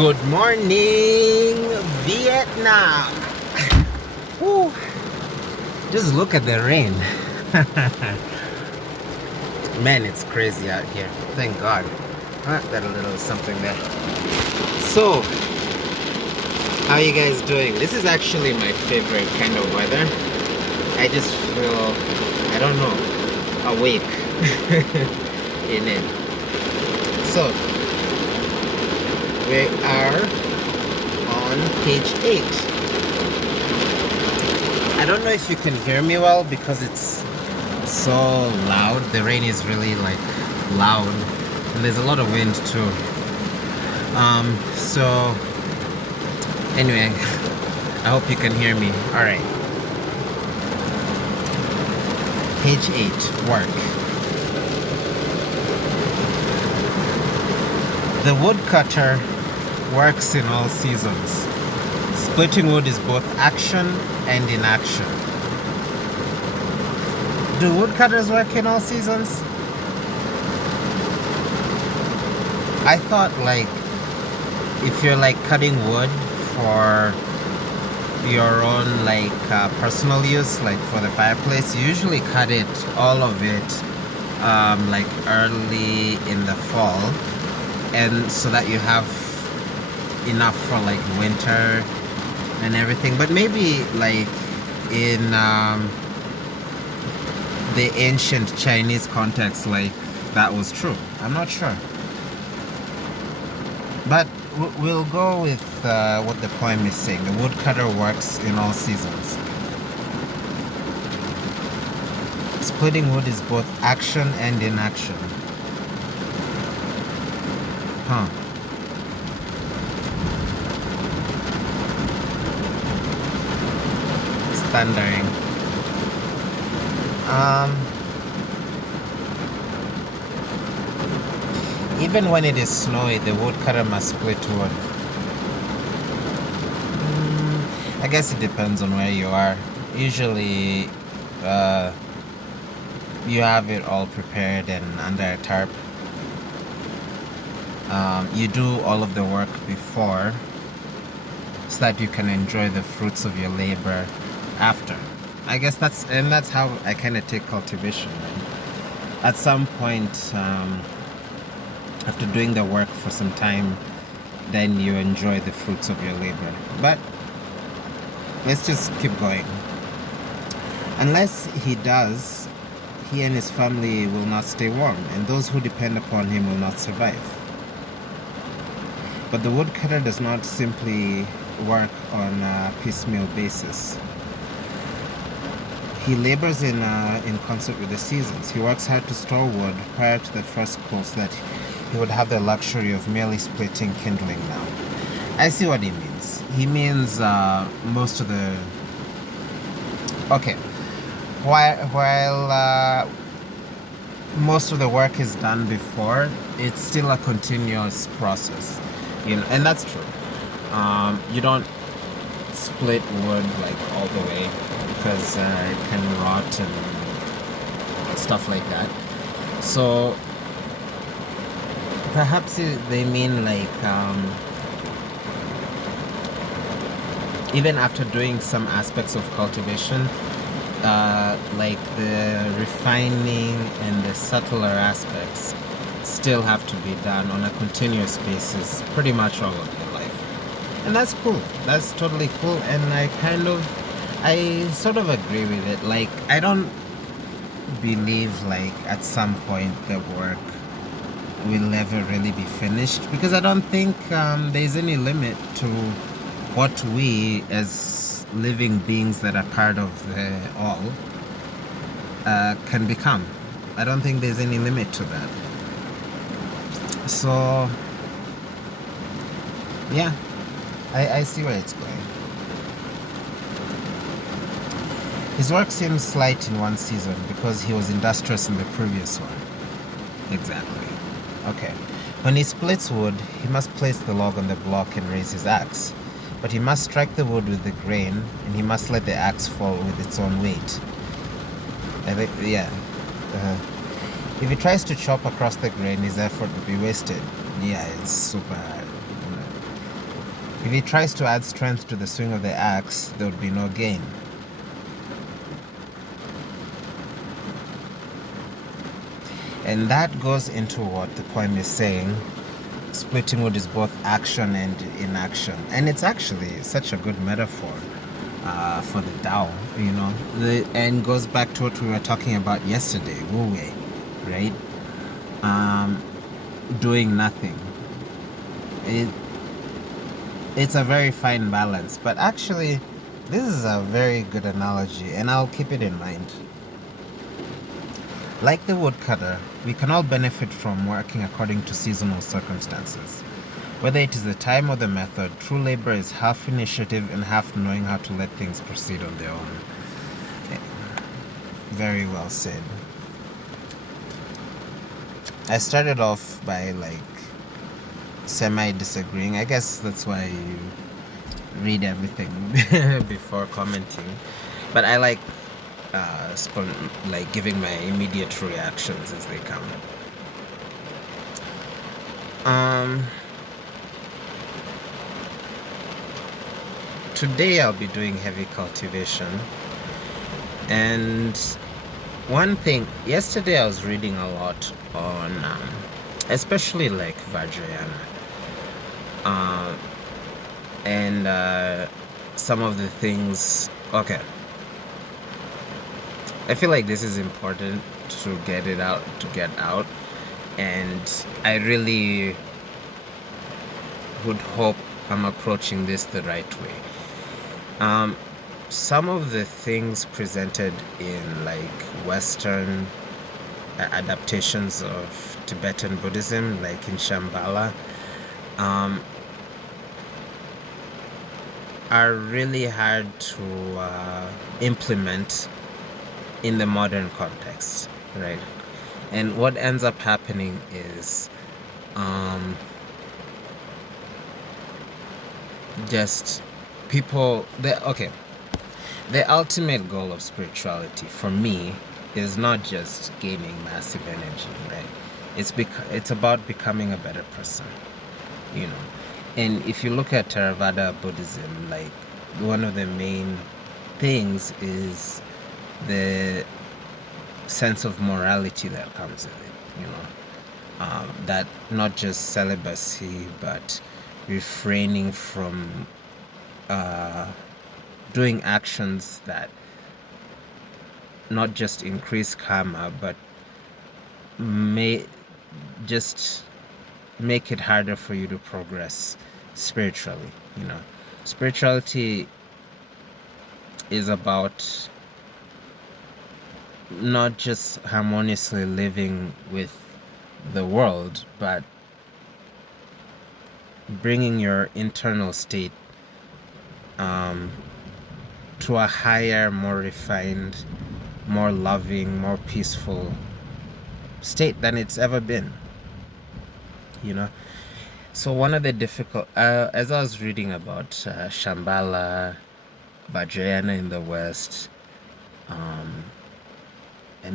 Good morning, Vietnam. Woo. Just look at the rain. Man, it's crazy out here. Thank God. Got a little something there. So, how you guys doing? This is actually my favorite kind of weather. I just feel, I don't know, awake in it. So, we are on page 8. I don't know if you can hear me well because it's so loud. The rain is really like loud and there's a lot of wind too. So anyway, I hope you can hear me. All right. Page 8, work. The woodcutter works in all seasons. Splitting wood is both action and inaction. Do woodcutters work in all seasons? I thought like if you're like cutting wood for your own like personal use, like for the fireplace, you usually cut it, all of it, like early in the fall, and so that you have enough for like winter and everything. But maybe like in the ancient Chinese context, like that was true. I'm not sure, but we'll go with what the poem is saying. The woodcutter works in all seasons. Splitting wood is both action and inaction. Huh. It's thundering. Even when it is snowy, the woodcutter must split wood. I guess it depends on where you are. Usually, you have it all prepared and under a tarp. You do all of the work before so that you can enjoy the fruits of your labor after. I guess that's how I kind of take cultivation. At some point, after doing the work for some time, then you enjoy the fruits of your labor. But let's just keep going. Unless he does, he and his family will not stay warm, and those who depend upon him will not survive. But the woodcutter does not simply work on a piecemeal basis. He labors in concert with the seasons. He works hard to store wood prior to the first coal so that he would have the luxury of merely splitting kindling now. I see what he means. He means most of the... Okay. While most of the work is done before, it's still a continuous process. You know, and that's true. You don't split wood like all the way because it can rot and stuff like that. So perhaps they mean like even after doing some aspects of cultivation, like the refining and the subtler aspects still have to be done on a continuous basis pretty much all of your life. And that's cool. That's totally cool, and I sort of agree with it. Like, I don't believe like at some point the work will never really be finished, because I don't think there's any limit to what we as living beings that are part of the all can become. I don't think there's any limit to that. So yeah, I see where it's going. His work seems slight in one season because he was industrious in the previous one. Exactly. Okay. When he splits wood, he must place the log on the block and raise his axe. But he must strike the wood with the grain, and he must let the axe fall with its own weight. I think, yeah. If he tries to chop across the grain, his effort would be wasted. Yeah, it's super hard. If he tries to add strength to the swing of the axe, there would be no gain. And that goes into what the poem is saying. Splitting wood is both action and inaction. And it's actually such a good metaphor for the Tao, you know. And goes back to what we were talking about yesterday, wuweir, right? Doing nothing. It's a very fine balance. But actually, this is a very good analogy, and I'll keep it in mind. Like the woodcutter, we can all benefit from working according to seasonal circumstances. Whether it is the time or the method, true labor is half initiative and half knowing how to let things proceed on their own. Very well said. I started off by semi-disagreeing. I guess that's why you read everything before commenting. But I like giving my immediate reactions as they come. Today I'll be doing heavy cultivation, and one thing, yesterday I was reading a lot on especially like Vajrayana, and some of the things. Okay, I feel like this is important to get out, and I really would hope I'm approaching this the right way. Some of the things presented in like Western adaptations of Tibetan Buddhism, like in Shambhala, are really hard to implement in the modern context, right? And what ends up happening is just people. The ultimate goal of spirituality for me is not just gaining massive energy, right? It's about becoming a better person, you know. And if you look at Theravada Buddhism, like one of the main things is the sense of morality that comes in it, you know. That not just celibacy, but refraining from doing actions that not just increase karma, but may just make it harder for you to progress spiritually, you know. Spirituality is about not just harmoniously living with the world, but bringing your internal state to a higher, more refined, more loving, more peaceful state than it's ever been, you know. So one of the difficult, as I was reading about Shambhala, Vajrayana in the West, and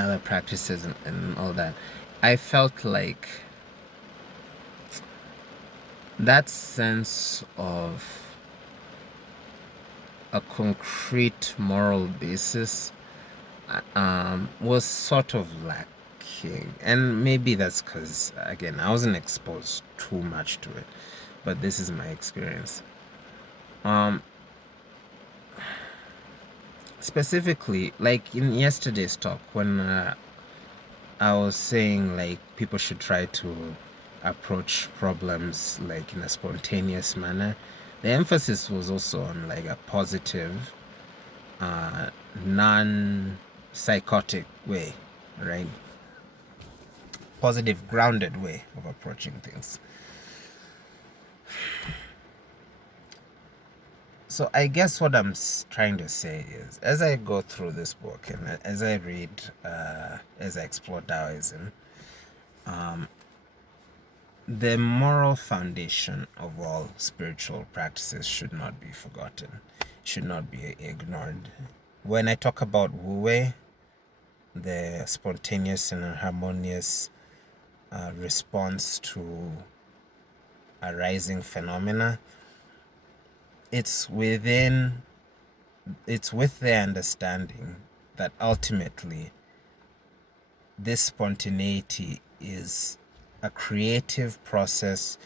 other practices and all that, I felt like that sense of a concrete moral basis was sort of lacking. And maybe that's because, again, I wasn't exposed too much to it, but this is my experience. Specifically, like in yesterday's talk, when I was saying like people should try to approach problems like in a spontaneous manner, the emphasis was also on like a positive, non-psychotic way, right? Positive, grounded way of approaching things. So I guess what I'm trying to say is, as I go through this book and as I read, as I explore Taoism, the moral foundation of all spiritual practices should not be forgotten, should not be ignored. When I talk about wuweir, the spontaneous and harmonious response to arising phenomena, it's with the understanding that ultimately this spontaneity is a creative process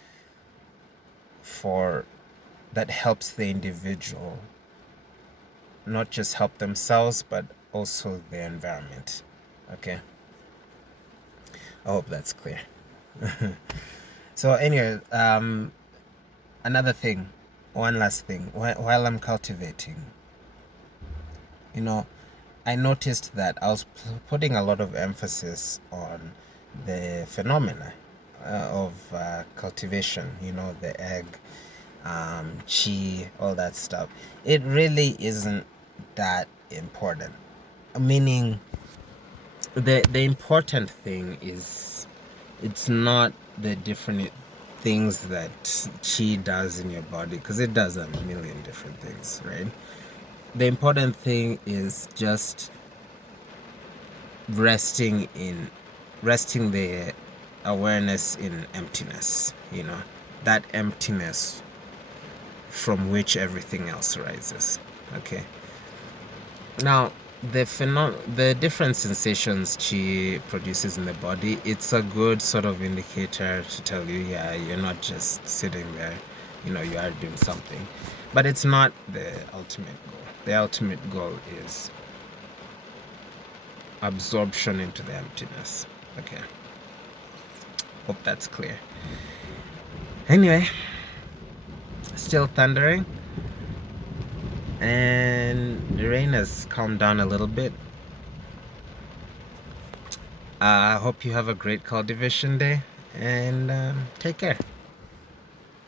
that helps the individual not just help themselves but also their environment. Okay, I hope that's clear. So anyway, another thing, one last thing, while I'm cultivating, I noticed that I was putting a lot of emphasis on the phenomena of cultivation, the egg, chi, all that stuff. It really isn't that important. Meaning, the important thing is it's not the different things that chi does in your body, because it does a million different things, right? The important thing is just resting the awareness in emptiness, that emptiness from which everything else arises. Okay, now the different sensations chi produces in the body, it's a good sort of indicator to tell you, yeah, you're not just sitting there, you are doing something, but it's not the ultimate goal. The ultimate goal is absorption into the emptiness. Okay, hope that's clear. Anyway, still thundering, and the rain has calmed down a little bit. I hope you have a great cultivation day, and take care.